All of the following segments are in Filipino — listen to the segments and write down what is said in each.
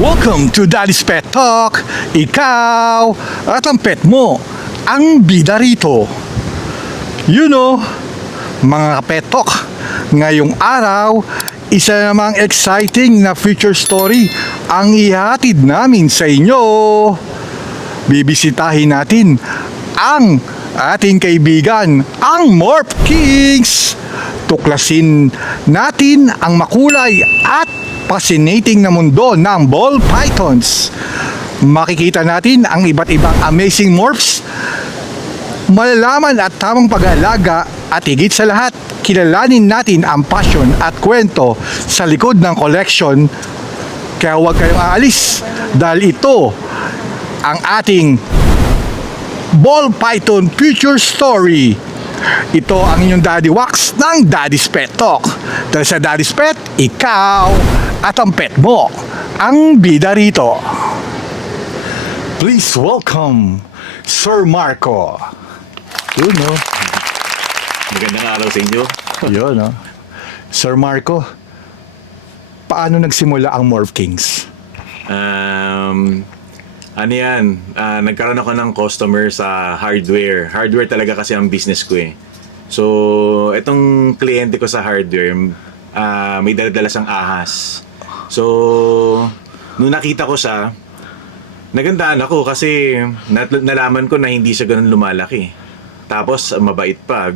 Welcome to Daddy's Pet Talk. Ikaw at ang pet mo ang bida rito. You know, mga pet talk, ngayong araw, isa namang exciting na future story ang ihatid namin sa inyo. Bibisitahin natin ang ating kaibigan, ang Morph Kings. Tuklasin natin ang makulay at fascinating na mundo ng ball pythons. Makikita natin ang iba't ibang amazing morphs, malalaman at tamang pag-aalaga, at higit sa lahat, kilalanin natin ang passion at kwento sa likod ng collection. Kaya huwag kayong aalis dahil ito ang ating ball python future story. Ito ang inyong Daddy Wax ng Daddy's Pet Talk. Dahil sa Daddy's Pet, ikaw at ang pet mo ang bida rito. Please welcome Sir Marco. Yun, no? Magandang araw sa inyo. Yun, no? Sir Marco, paano nagsimula ang Morph Kings? Ano yan? Nagkaroon ako ng customer sa hardware. Hardware talaga kasi ang business ko eh. So, itong kliyente ko sa hardware, may dala-dala siyang ahas. So, nung nakita ko siya, nagandaan ako kasi nalaman ko na hindi siya ganun lumalaki. Tapos, mabait pa.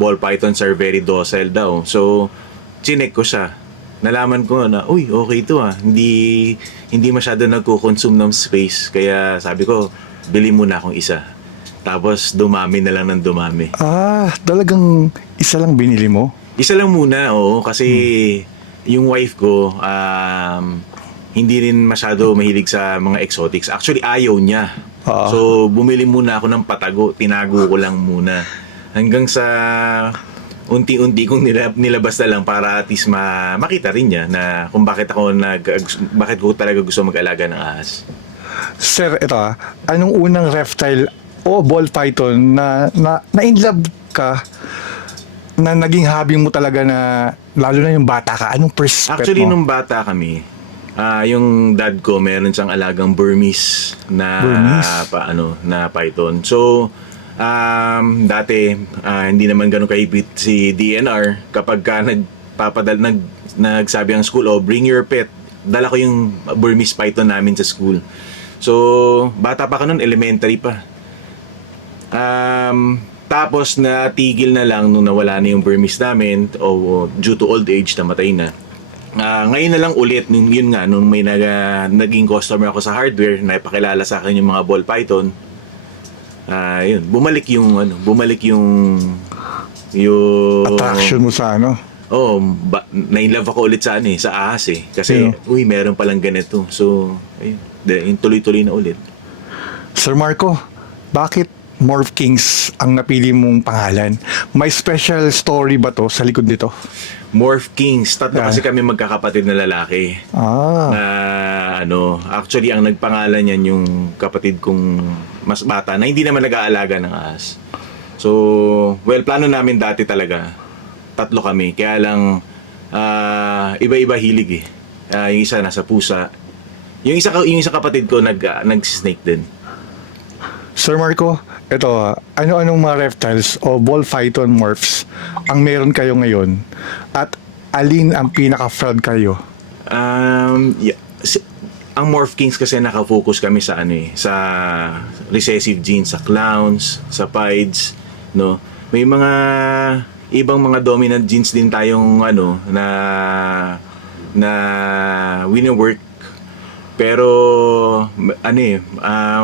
Ball pythons are very docile daw. So, chinek ko siya. Nalaman ko na, uy, okay ito ah. Hindi masyado nagko-consume ng space. Kaya sabi ko, bili muna akong isa. Tapos, dumami na lang ng dumami. Talagang isa lang binili mo? Isa lang muna, oo. Kasi yung wife ko, hindi rin masyado mahilig sa mga exotics. Actually, ayaw niya. So, bumili muna ako ng patago. Tinago ko lang muna. Hanggang sa unti-unti kong nilabas na lang para at least makita rin niya na kung bakit ko talaga gusto mag-alaga ng ahas. Sir, ito anong unang reptile o ball python na in love ka, na naging hobby mo talaga, na lalo na yung bata ka? Anong first pet mo? Actually, nung bata kami, yung dad ko, meron siyang alagang Burmese na python. So, dati hindi naman ganun kaibit si DNR. Kapag nagsabi ang school, bring your pet, dala ko yung Burmese python namin sa school. So, bata pa ka nun, elementary pa. Tapos natigil na lang nung nawala na yung Burmese namin, due to old age, namatay na. Ngayon na lang ulit, yun nga, nung may naging customer ako sa hardware, naipakilala sa akin yung mga ball python. Yun, bumalik yung attraction mo sa ano? Na-inlove ako ulit sa sa ahas eh. Kasi, meron palang ganito. So, ayun, tuloy-tuloy na ulit. Sir Marco, bakit Morph Kings ang napili mong pangalan? May special story ba to sa likod nito? Morph Kings, tatlo kasi kami magkakapatid na lalaki. Actually ang nagpangalan niyan yung kapatid kong mas bata na hindi naman nag-aalaga ng ahas. So, plano namin dati talaga, tatlo kami. Kaya lang, iba-iba hilig eh. Yung isa nasa pusa. Yung isa kapatid ko nag-snake din. Sir Marco, ito, ano-anong mga reptiles o ball python morphs ang meron kayo ngayon? At alin ang pinaka-fraud kayo? Ang Morph Kings kasi nakafocus kami sa sa recessive genes, sa clowns, sa pieds, no. May mga ibang mga dominant genes din tayong na wino-work. Pero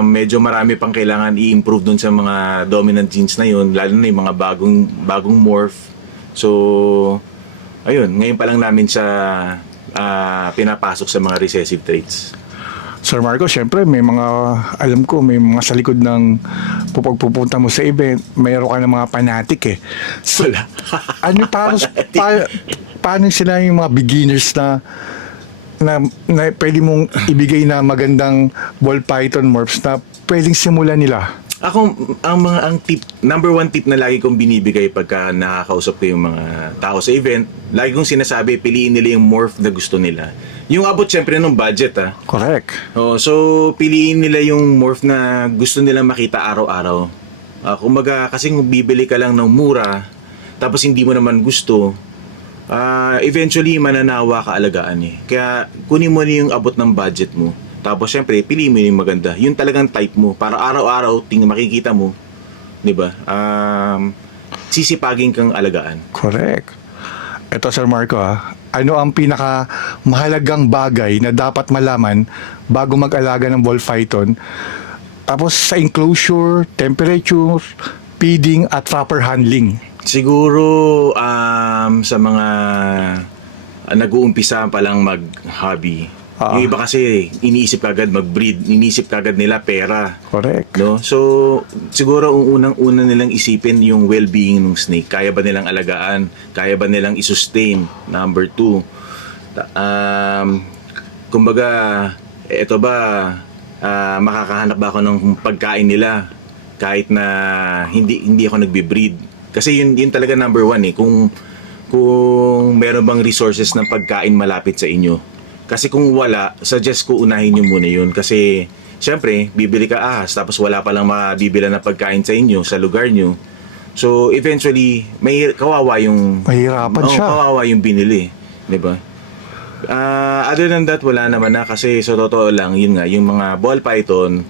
medyo marami pang kailangan i-improve dun sa mga dominant genes na yun, lalo na yung mga bagong morph. So, ayun, ngayon pa lang namin siya pinapasok sa mga recessive traits. Sir Marco, syempre may mga, alam ko, may mga sa likod ng pagpupunta mo sa event, mayroon ka ng mga fanatic eh. So, Wala. paano sila yung mga beginners na pwede mong ibigay na magandang ball python morphs na pwedeng simulan nila? Number one tip na lagi kong binibigay pagka nakakausap ko yung mga tao sa event, lagi kong sinasabi, piliin nila yung morph na gusto nila. Yung abot syempre ng budget Correct. So piliin nila yung morph na gusto nilang makita araw-araw. Kumbaga kasi kung bibili ka lang ng mura tapos hindi mo naman gusto, eventually mananawa ka alagaan eh. Kaya kunin mo na yung abot ng budget mo. Tapos syempre piliin mo yung maganda. Yung talagang type mo para araw-araw makikita mo, 'di ba? Sisipagin kang alagaan. Correct. Ito Sir Marco ano ang pinaka mahalagang bagay na dapat malaman bago mag-alaga ng ball python? Tapos sa enclosure, temperature, feeding at proper handling. Siguro sa mga nag-uumpisa pa lang mag-hobby. Yung iba kasi iniisip kagad mag-breed, iniisip kagad nila pera. Correct. No? So siguro ang unang-una nilang isipin yung well-being ng snake. Kaya ba nilang alagaan? Kaya ba nilang i-sustain? Number 2. Kumbaga, eto ba makakahanap ba ako ng pagkain nila kahit na hindi ako nagbe-breed? Kasi yun talaga number 1 eh. Kung meron bang resources ng pagkain malapit sa inyo. Kasi kung wala, suggest ko unahin nyo muna yun. Kasi, syempre, bibili ka ahas, tapos wala palang mabibila na pagkain sa inyo, sa lugar nyo. So, eventually, may kawawa yung... Mahirapan siya. Kawawa yung binili. Diba? Other than that, wala naman na. Kasi, sa totoo lang, yun nga, yung mga ball python,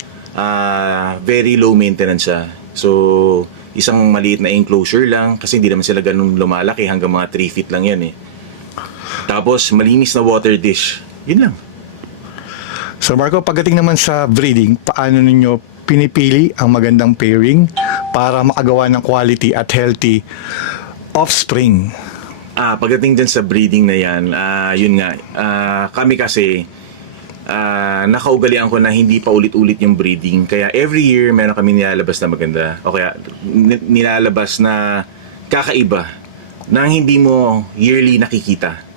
very low maintenance siya. So, isang maliit na enclosure lang, kasi hindi naman sila ganun lumalaki, hanggang mga 3 feet lang yan eh. Tapos, malinis na water dish. Yun lang. So Marco, pagdating naman sa breeding, paano ninyo pinipili ang magandang pairing para makagawa ng quality at healthy offspring? Pagdating dyan sa breeding na yan, yun nga, kami kasi, nakaugalian ko na hindi pa ulit-ulit yung breeding. Kaya every year, meron kami nilalabas na maganda. O kaya, nilalabas na kakaiba, na hindi mo yearly nakikita.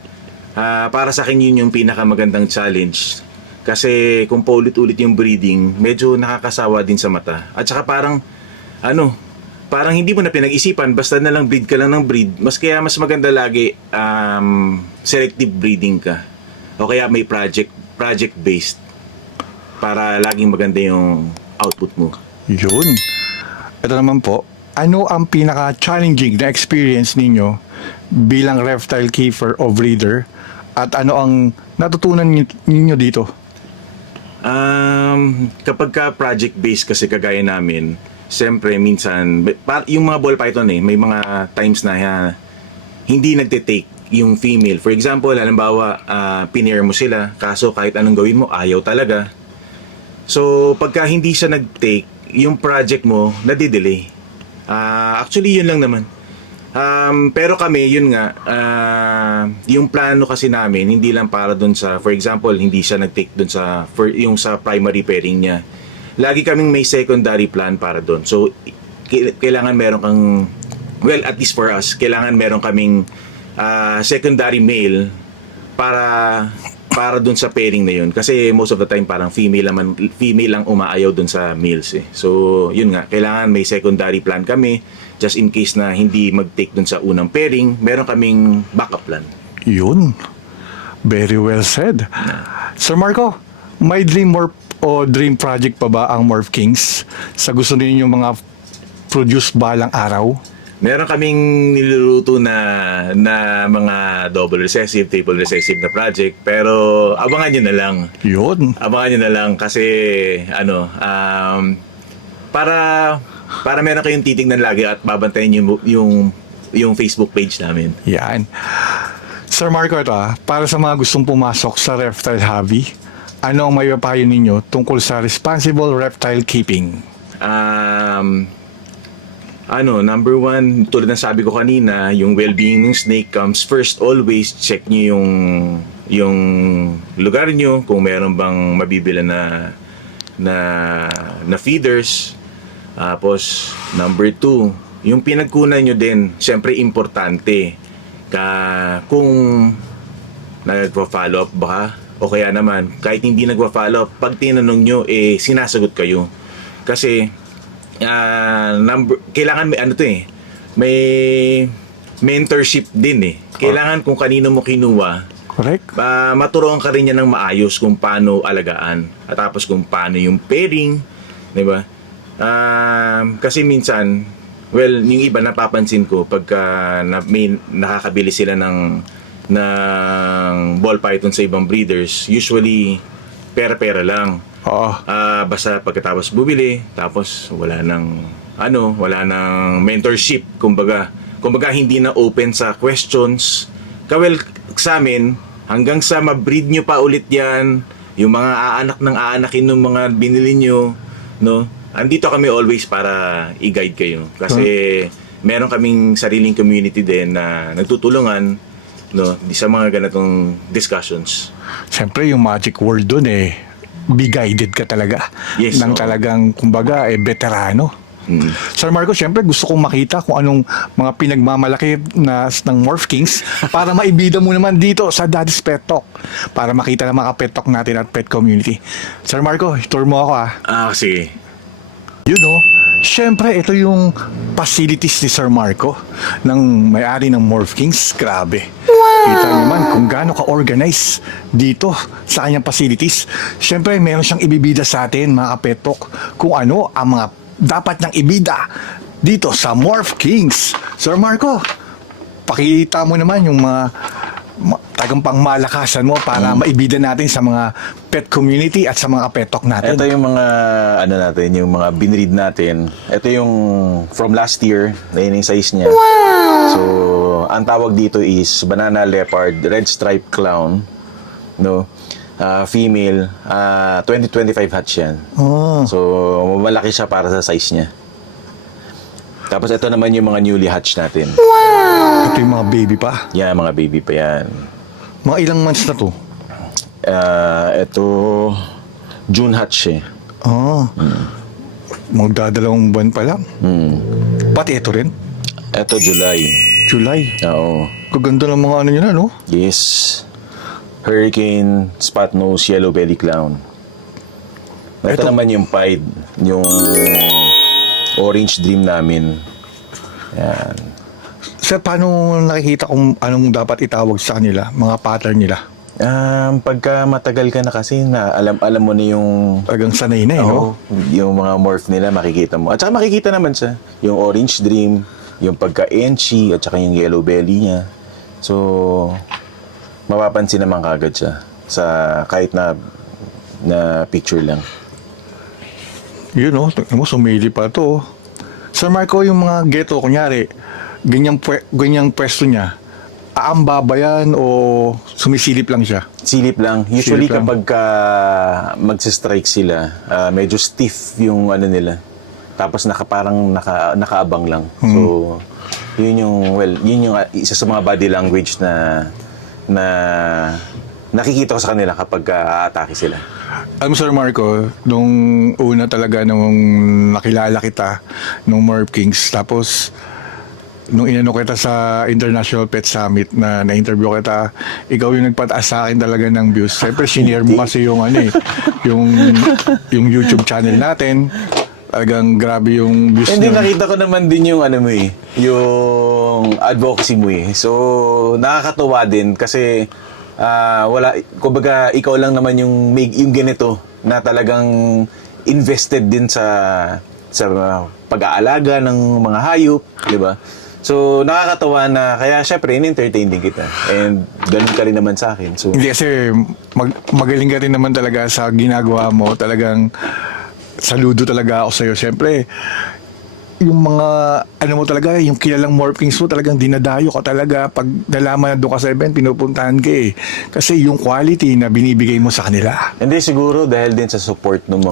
Para sa akin yun yung pinakamagandang challenge. Kasi kung paulit-ulit yung breeding, medyo nakakasawa din sa mata. At saka parang hindi mo na pinag-isipan, basta na lang breed ka lang ng breed. Kaya mas maganda lagi selective breeding ka. O kaya may project-based para laging maganda yung output mo. Yun. Ito naman po, ano ang pinaka-challenging na experience ninyo bilang reptile keeper o breeder? At ano ang natutunan ninyo dito? Kapag ka project-based kasi kagaya namin, siyempre minsan, yung mga ball python may mga times na hindi nagte-take yung female. For example, halimbawa, pinair mo sila, kaso kahit anong gawin mo, ayaw talaga. So, pagka hindi siya nag-take, yung project mo, nadidelay. Actually, yun lang naman. Pero kami, yun nga, yung plano kasi namin, hindi lang para dun sa, for example, hindi siya nag-take dun sa, yung sa primary pairing niya. Lagi kaming may secondary plan para dun. So, kailangan meron kang, well, at least for us, kailangan meron kaming secondary male para dun sa pairing na yun. Kasi most of the time, parang female lang umaayaw dun sa males eh. So, yun nga, kailangan may secondary plan kami. Just in case na hindi mag-take dun sa unang pairing, meron kaming backup plan. Yun. Very well said. Sir Marco, may dream morph o dream project pa ba ang Morph Kings sa gusto ninyo mga produce balang araw? Meron kaming niluluto na mga double recessive, triple recessive na project, pero abangan nyo na lang. Yun. Abangan nyo na lang kasi para meron kayong titingnan lagi at babantayan yung Facebook page namin. Yan. Sir Marco, ito para sa mga gustong pumasok sa reptile hobby, ano ang may papayo ninyo tungkol sa responsible reptile keeping? Number 1, tulad ng sabi ko kanina, yung well-being ng snake comes first. Always check nyo yung lugar nyo, kung meron bang mabibila na feeders. Tapos, number 2, yung pinagkunan nyo din, syempre importante. Kung nagpa-follow up ba o kaya naman, kahit hindi nagpa-follow up, pag tinanong nyo, sinasagot kayo. Kasi, kailangan may mentorship din eh. Kailangan kung kanino mo kinuha, Correct? Maturuan ka rin niya ng maayos kung paano alagaan at tapos kung paano yung pairing, di ba? Kasi minsan, well, yung iba napapansin ko pagka may nakakabili sila ng ball python sa ibang breeders, usually pera-pera lang. Oo. Basta pagkatapos bumili, tapos wala nang mentorship, kumbaga hindi na open sa questions. Well, sa amin, hanggang sa ma-breed nyo pa ulit yan, yung mga aanakin ng mga binili nyo, no? Andito kami always para i-guide kayo. Kasi meron kaming sariling community din na nagtutulungan, no, sa mga ganitong discussions. Siyempre, yung magic word dun be guided ka talaga. Yes, Nang oo. talagang, kumbaga, veterano. Mm. Sir Marco, siyempre gusto kong makita kung anong mga pinagmamalaki ng Morph Kings para maibida mo naman dito sa Daddy's Pet Talk para makita ng mga pet talk natin at pet community. Sir Marco, tour mo ako Sige. You know, siyempre ito yung facilities ni Sir Marco ng may-ari ng Morph Kings. Grabe. Kita niyo naman kung gaano ka-organize dito sa kanyang facilities. Siyempre meron siyang ibibida sa atin mga pet talk kung ano ang mga dapat niyang ibida dito sa Morph Kings. Sir Marco, pakita mo naman yung mga tagang pangmalakasan mo para maibida natin sa mga pet community at sa mga pet talk natin. Ito yung mga natin, yung mga binread natin. Ito yung from last year, na yun yung size niya. So, ang tawag dito is banana leopard, red stripe clown, no? Female, 2025 hatch yan. Oh. So, malaki siya para sa size niya. Tapos ito naman yung mga newly hatch natin. Ito yung mga baby pa. Yan, mga baby pa yan. Mga ilang months na to? Ito, June hatch eh. Oh. Magdadalawang buwan pa lang. Pati ito rin. Ito, July. July. Oo. Kaganda ng mga ano yun, no? Yes. Hurricane, spot nose, yellow belly clown. Ito naman yung pied, yung orange dream namin. Yan. Sir, paano nakikita kung anong dapat itawag sa kanila, mga pattern nila? Pagka matagal ka na kasi na alam mo na yung Talagang sanay na no? yung mga morph nila makikita mo. At saka makikita naman siya, yung orange dream, yung pagka-enchy, at saka yung yellow belly niya. So, mapapansin naman kagad siya sa kahit na picture lang. Yun, no? Tingnan mo, sumili pa to. Sir Marco, yung mga ghetto, kunyari, ganyang pwesto niya, aamba ba yan o sumisilip lang siya? Silip lang. Usually Silip lang. kapag magsistrike sila, medyo stiff yung ano nila. Tapos parang nakaabang lang. So, yun yung isa sa mga body language na nakikita ko sa kanila kapag aatake sila. Alam mo, Sir Marco, nung una talaga nung nakilala kita nung Morph Kings, tapos nung inano kita sa International Pet Summit na na-interview kita, ikaw yung nagpataas sa akin talaga ng views. Siyempre, sinare mo kasi yung yung YouTube channel natin. Talagang grabe yung views Hindi, niya. nakita ko naman din yung ano mo yung advocacy mo So, nakakatuwa din kasi kumbaga ikaw lang naman yung ganito na talagang invested din sa pag-aalaga ng mga hayop, di ba? So, nakakatawa na, kaya syempre, in-entertain din kita. And ganun ka rin naman sa akin. So, Hindi kasi magaling ka rin naman talaga sa ginagawa mo. Talagang saludo talaga ako sa'yo. Siyempre, yung mga, ano mo talaga, yung kilalang Morph Kings mo, talagang dinadayo ka talaga. Pag nalaman na doon ka sa event, pinupuntahan ka eh. Kasi yung quality na binibigay mo sa kanila. hindi, siguro dahil din sa support ng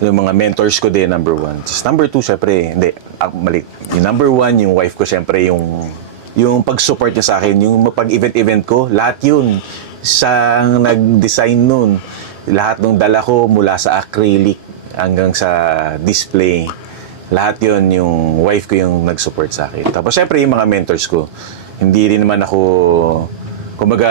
mga mentors ko din, number one. Just number two, syempre, hindi, mali. Yung number one, yung wife ko, syempre, yung pag-support niya sa akin, yung pag-event ko, lahat yun. Siyang nag-design nun. Lahat ng dala ko, mula sa acrylic hanggang sa display. Lahat yun, yung wife ko yung nag-support sa akin. Tapos, syempre, yung mga mentors ko, hindi rin naman ako, kumbaga,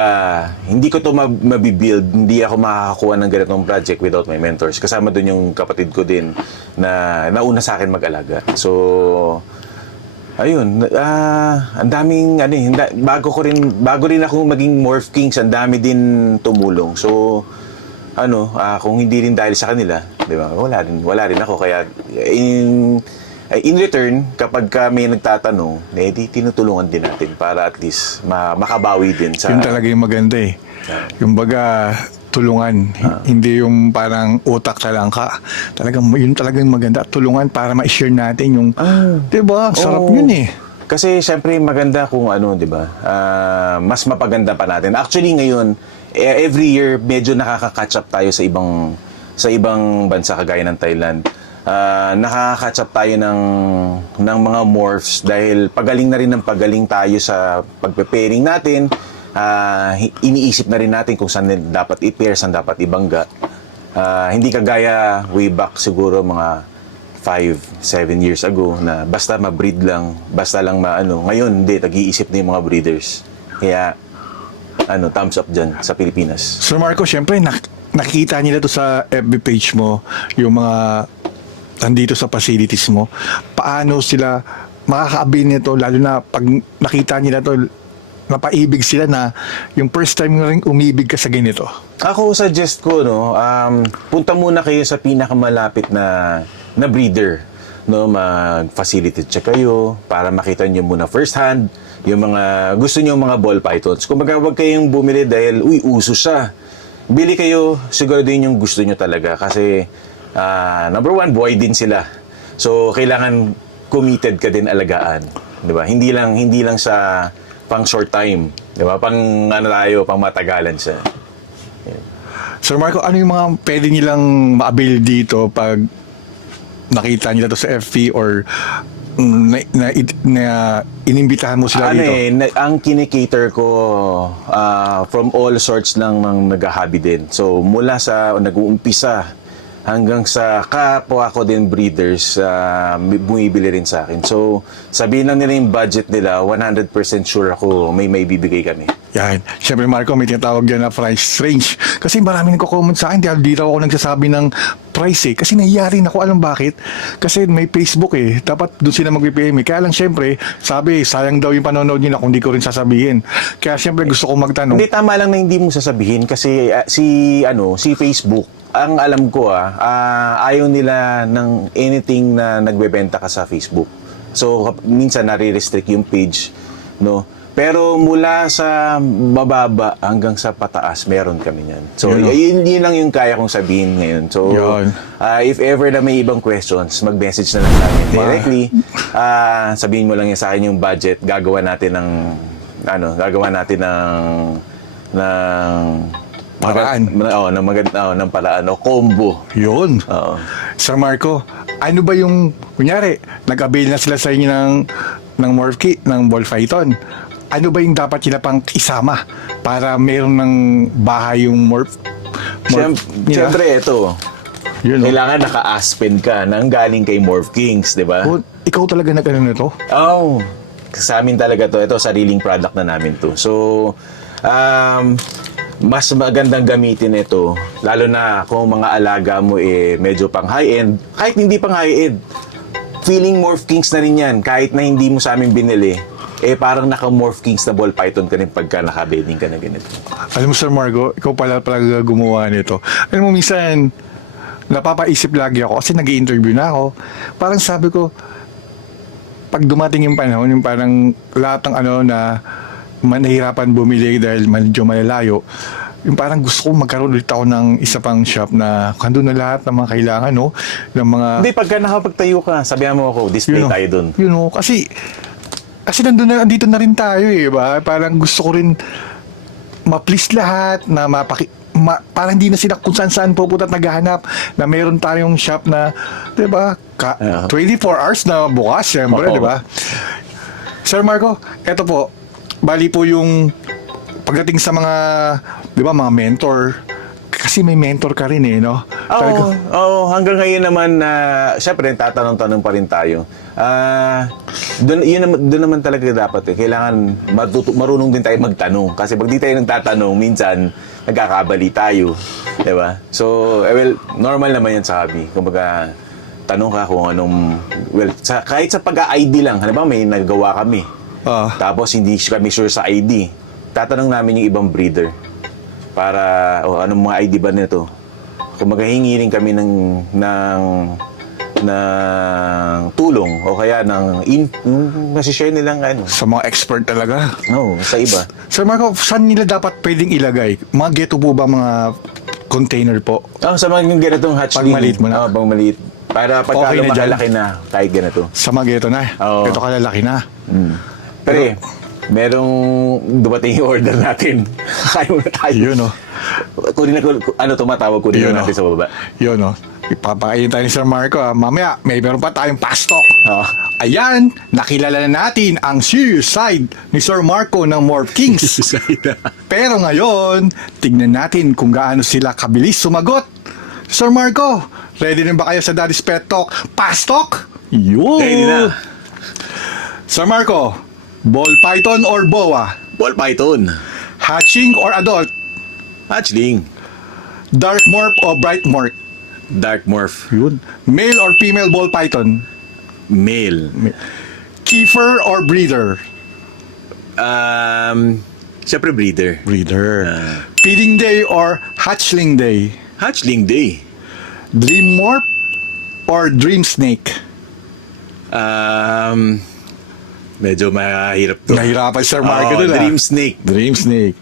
hindi ko to mabibuild, hindi ako makakakuha ng ganitong project without my mentors. Kasama dun yung kapatid ko din na nauna sa akin mag-alaga. So, Ayun, ang daming ano, bago rin ako maging Morph Kings, ang dami din tumulong. So kung hindi rin dahil sa kanila, 'di ba? Wala rin ako, kaya in return, kapag may nagtatanong, di tinutulungan din natin para at least makabawi din sa... Yun talaga yung maganda eh. Yung baga, tulungan. Hindi yung parang utak talangka. Talagang, yun talagang maganda. Tulungan para ma-share natin yung... Diba? Sarap Oo. yun eh. Kasi syempre maganda kung di ba? Mas mapaganda pa natin. Actually ngayon, every year medyo nakaka-catch up tayo sa ibang bansa kagaya ng Thailand. Nakaka-catch up tayo ng mga morphs dahil pagaling na rin ng pagaling tayo sa pagpe-pairing natin. Iniisip na rin natin kung saan dapat i-pair, saan dapat ibangga. Hindi kagaya way back siguro mga 5-7 years ago na basta ma-breed lang, basta lang Ngayon, hindi, nag-iisip na yung mga breeders. Kaya, thumbs up dyan sa Pilipinas. So Marco, syempre, nakita nila to sa FB page mo, yung mga nandito sa facilities mo. Paano sila makakaabil nito, lalo na pag nakita nila to, napaibig sila na yung first time nga rin umibig ka sa ganito? Ako suggest ko punta muna kayo sa pinakamalapit na breeder, mag-facility check kayo para makita niyo muna first hand yung mga gusto niyo mga ball pythons. Kumbaga, wag kayong bumili dahil uso siya. Bili kayo siguro din yung gusto niyo talaga kasi number one, buhay din sila. So kailangan committed ka din alagaan, 'di ba? Hindi lang sa pang short time, 'di ba? Pang pang matagalan siya. Sir Marco, ano yung mga pwede nilang ma-avail dito pag nakita nila to sa FB or inimbitahan mo sila dito? Ang kinikater ko from all sorts lang ng nag-hobby din. So mula sa nag-uumpisa hanggang sa kapwa ko din breeders, bumibili rin sa akin. So, sabihin lang nila yung budget nila, 100% sure ako may bibigay kami. Yan. Siyempre Marco, may tinatawag dyan na price range. Kasi marami nagko-comment sa akin, dahil dito ako nagsasabi ng price eh. Kasi nahiya rin ako, alam bakit? Kasi may Facebook eh. Dapat doon sila mag-PM. Kaya lang siyempre, sabi, sayang daw yung panonood nila kung di ko rin sasabihin. Kaya siyempre gusto ko magtanong. Hindi, tama lang na hindi mo sasabihin kasi si Facebook, ang alam ko ayaw nila ng anything na nagbebenta ka sa Facebook. So minsan nare-restrict yung page, Pero mula sa mababa hanggang sa pataas, meron kami niyan. So yun lang yung kaya kong sabihin ngayon. So if ever na may ibang questions, mag-message na lang namin directly. Sabihin mo lang yan sa akin yung budget, gagawa natin ng Paraan. Ng paraan o combo. Yun. Sir Marco, ano ba yung, kunyari, nag-avail na sila sa inyo ng morph kit, ng ball python. Ano ba yung dapat nila pang isama para meron ng bahay yung morph nila? Siyempre, ito. Yun, kailangan naka-aspen ka nang galing kay Morph Kings, di ba? Ikaw talaga nag-ano nito? Sa amin talaga to. Ito, sariling product na namin to. So, mas magandang gamitin ito, lalo na kung mga alaga mo medyo pang high-end. Kahit hindi pang high-end, feeling Morph Kings na rin yan. Kahit na hindi mo sa amin binili, parang naka-Morph Kings na ball python ka rin pagka naka-bedding ka na ganito. Alam mo, Sir Marco, ikaw pala gumawa nito. Alam mo, minsan, napapaisip lagi ako kasi nag-i-interview na ako. Parang sabi ko, pag dumating yung panahon, yung parang lahat ng na nahihirapan bumili dahil medyo malalayo, yung parang gusto ko magkaroon ulit ako ng isa pang shop na kando na lahat ng mga kailangan, ng mga... Hindi, pagka nakapagtayo ka, sabihan mo ako, display tayo dun. Kasi nandito na rin tayo ba? Parang gusto ko rin ma-please lahat, na parang hindi na sila kung saan pupunta at naghahanap, na meron tayong shop na, di ba, 24 hours na bukas, siyempre, di ba? Sir Marco, eto po, bali po yung pagdating sa mga, di ba, mga mentor, kasi may mentor ka rin Oo, hanggang ngayon naman, syempre, tatanong-tanong pa rin tayo. Doon naman talaga dapat kailangan marunong din tayo magtanong. Kasi pag di tayo nagtatanong, minsan, nagkakabali tayo. Diba? So, normal naman yan sa hobby. Kumbaga, magtanong ka kung anong, well, kahit sa pag-ID lang, halimbawa may nagawa kami, tapos hindi kami sure sa ID, tatanong namin yung ibang breeder para, anong mga ID ba nito? Kung maghahingi rin kami ng tulong o kaya yung masishare nilang ano. Sa mga expert talaga. No, sa iba. Sir Marco, saan nila dapat pwedeng ilagay? Mga ghetto po ba mga container po? Sa mga ganitong hatchling. Pag maliit mo na? Pag maliit. Para pagka Okay na dyan? lumalaki na, kahit ganito. Sa mga ghetto na? Oo. Ito kalalaki na. Pero merong dumating yung order natin. Yun, oh. Kunin na, tumatawag, kunin Yun, na natin oh. sa baba. Yun, oh. Ipapakain tayo ni Sir Marco. Mamaya, meron pa tayong pastok. Oo. Ayan, nakilala na natin ang serious side ni Sir Marco ng Morph Kings. Pero ngayon, tignan natin kung gaano sila kabilis sumagot. Sir Marco, ready na ba kayo sa Daddy's Pet Talk? Pastok? Yun! Ready na. Sir Marco, ball python or boa? Ball python. Hatching or adult? Hatchling. Dark morph or bright morph? Dark morph. Yun. Male or female ball python? Male. Kiefer or breeder? Siyempre breeder. Breeder. Feeding day or hatchling day? Hatchling day. Dream morph or dream snake? Medyo mahirap to. Nahirapan Sir Marco dun, Dream snake. Dream snake.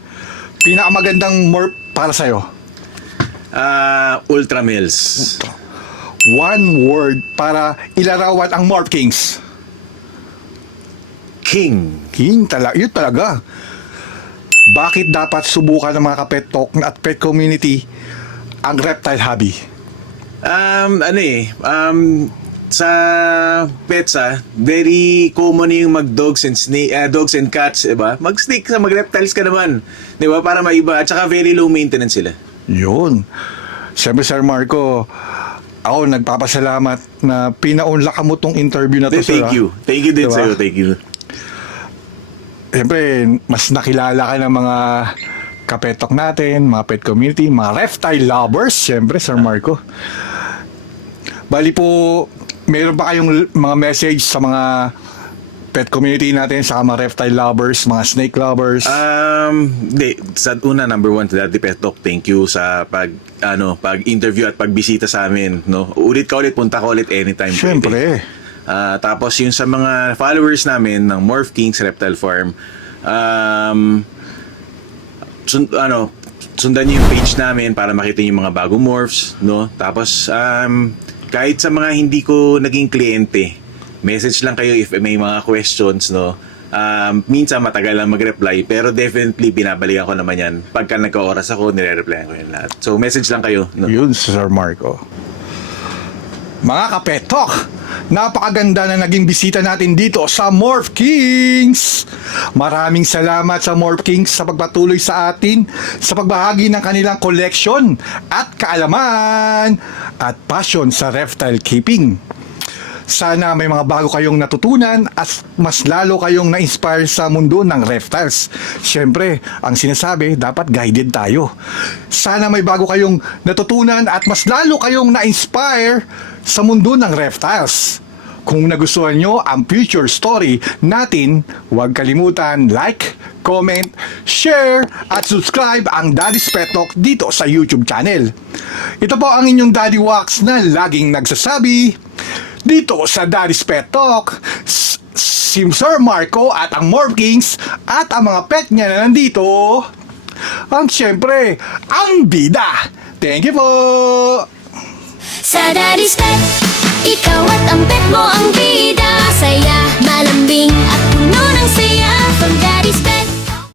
Pinakamagandang morph para sa'yo? Ultra males. One word para ilarawan ang Morph Kings. King. King talaga. Yun talaga. Bakit dapat subukan ng mga ka-pet talk at pet community ang reptile hobby? Sa pets very common yung mag-dogs and dogs and cats, diba? Mag-snake sa mag-reptiles ka naman, diba? Para maiba. At saka very low maintenance sila. Yun. Siyempre, Sir Marco, ako nagpapasalamat na pinaunlak mo tong interview na to, sir. Thank you. Thank you din Diba? sa'yo. Thank you. Siyempre, mas nakilala ka ng mga kapetok natin, mga pet community, mga reptile lovers, siyempre, Sir Marco. Bali po, meron ba kayong mga message sa mga pet community natin, sa mga reptile lovers, mga snake lovers? Sa una, number one, to Daddy Pet Talk, thank you sa pag-interview at pagbisita sa amin, no? Ulit ka ulit, punta ka ulit anytime. Siyempre. Tapos yung sa mga followers namin ng Morph Kings Reptile Farm, sundan niyo yung page namin para makita yung mga bagong morphs, no? Tapos kahit sa mga hindi ko naging kliyente, message lang kayo if may mga questions, no? Minsan matagal lang mag-reply, pero definitely binabalikan ko naman yan. Pagka nagka-oras ako, nire-replyan ko yan lahat. So message lang kayo, no? Yun, Sir Marco. Mga kapetok, napakaganda na naging bisita natin dito sa Morph Kings. Maraming salamat sa Morph Kings sa pagpatuloy sa atin sa pagbahagi ng kanilang collection at kaalaman at passion sa reptile keeping. Sana may mga bago kayong natutunan at mas lalo kayong na-inspire sa mundo ng reptiles. Siyempre, ang sinasabi, dapat guided tayo. Sana may bago kayong natutunan at mas lalo kayong na-inspire sa mundo ng reptiles. Kung nagustuhan nyo ang future story natin, huwag kalimutan like, comment, share, at subscribe ang Daddy's Pet Talk dito sa YouTube channel. Ito po ang inyong Daddy Wax na laging nagsasabi, dito sa Daddy's Pet Talk, si Sir Marco at ang Morph Kings at ang mga pet niya na nandito, ang siyempre, ang bida. Thank you po! Sa Daddy's Pet, ikaw at ang pet mo